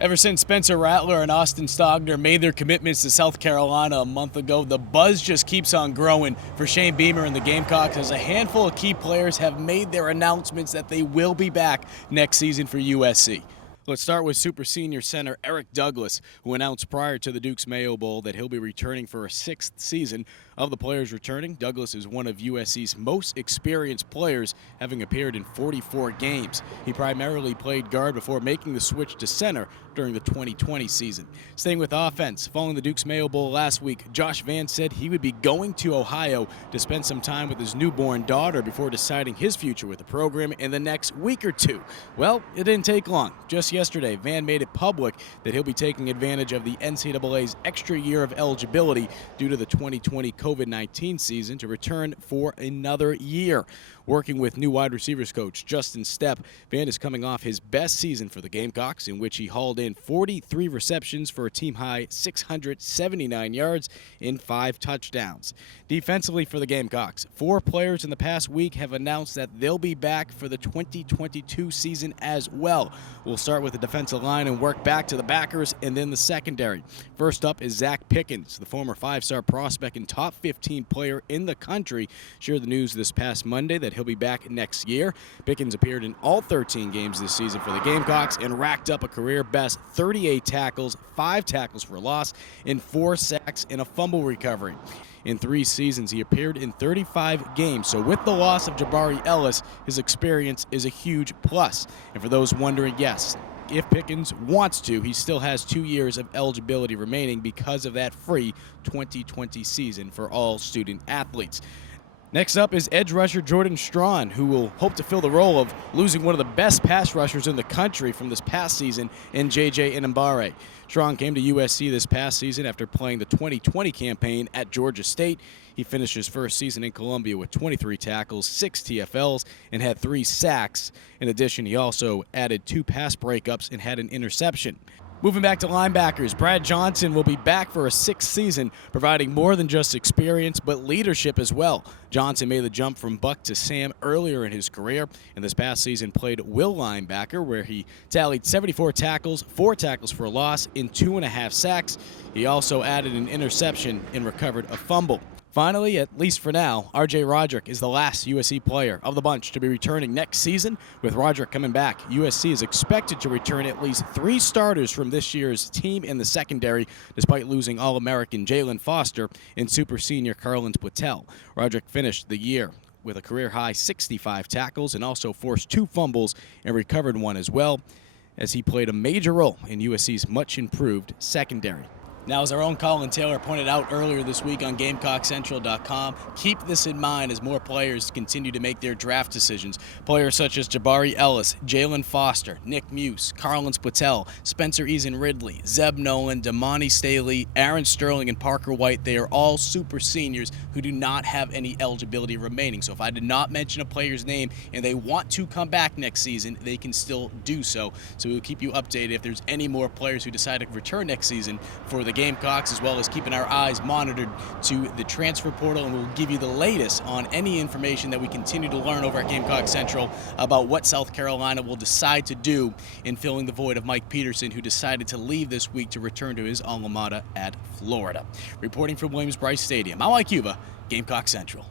Ever since Spencer Rattler and Austin Stogner made their commitments to South Carolina a month ago, the buzz just keeps on growing for Shane Beamer and the Gamecocks as a handful of key players have made their announcements that they will be back next season for USC. Let's start with super senior center Eric Douglas, who announced prior to the Duke's Mayo Bowl that he'll be returning for a sixth season. Of the players returning, Douglas is one of USC's most experienced players, having appeared in 44 games. He primarily played guard before making the switch to center during the 2020 season. Staying with offense, following the Duke's Mayo Bowl last week, Josh VANN said he would be going to Ohio to spend some time with his newborn daughter before deciding his future with the program in the next week or two. Well, it didn't take long. Just yesterday, VANN made it public that he'll be taking advantage of the NCAA's extra year of eligibility due to the 2020 COVID-19 season to return for another year. Working with new wide receivers coach Justin Stepp, VANN is coming off his best season for the Gamecocks, in which he hauled in 43 receptions for a team-high 679 yards and 5 touchdowns. Defensively for the Gamecocks, 4 players in the past week have announced that they'll be back for the 2022 season as well. We'll start with the defensive line and work back to the backers and then the secondary. First up is Zach Pickens, the former 5-star prospect and top 15 player in the country, shared the news this past Monday that he'll be back next year. Pickens appeared in all 13 games this season for the Gamecocks and racked up a career-best 38 tackles, 5 tackles for loss, and 4 sacks and a fumble recovery. In 3 seasons, he appeared in 35 games, so with the loss of Jabari Ellis, his experience is a huge plus. And for those wondering, yes, if Pickens wants to, he still has 2 years of eligibility remaining because of that free 2020 season for all student athletes. Next up is edge rusher Jordan Strawn, who will hope to fill the role of losing one of the best pass rushers in the country from this past season in J.J. Inambare. Strawn came to USC this past season after playing the 2020 campaign at Georgia State. He finished his first season in Columbia with 23 tackles, 6 TFLs, and had 3 sacks. In addition, he also added 2 pass breakups and had an interception. Moving back to linebackers, Brad Johnson will be back for a 6th season, providing more than just experience, but leadership as well. Johnson made the jump from Buck to Sam earlier in his career, and this past season played will linebacker, where he tallied 74 tackles, 4 tackles for a loss, and 2.5 sacks. He also added an interception and recovered a fumble. Finally, at least for now, R.J. Roderick is the last USC player of the bunch to be returning next season. With Roderick coming back, USC is expected to return at least 3 starters from this year's team in the secondary, despite losing All-American Jalen Foster and super senior Carlins Patel. Roderick finished the year with a career-high 65 tackles and also forced 2 fumbles and recovered 1 as well, as he played a major role in USC's much-improved secondary. Now, as our own Colin Taylor pointed out earlier this week on GamecockCentral.com, keep this in mind as more players continue to make their draft decisions. Players such as Jabari Ellis, Jalen Foster, Nick Muse, Carlins Patel, Spencer Eason Ridley, Zeb Nolan, Damani Staley, Aaron Sterling, and Parker White, they are all super seniors who do not have any eligibility remaining. So if I did not mention a player's name and they want to come back next season, they can still do so. So we'll keep you updated if there's any more players who decide to return next season for the Gamecocks, as well as keeping our eyes monitored to the transfer portal, and we'll give you the latest on any information that we continue to learn over at Gamecock Central about what South Carolina will decide to do in filling the void of Mike Peterson, who decided to leave this week to return to his alma mater at Florida. Reporting from Williams-Brice Stadium, I'm Mike Cuba, Gamecock Central.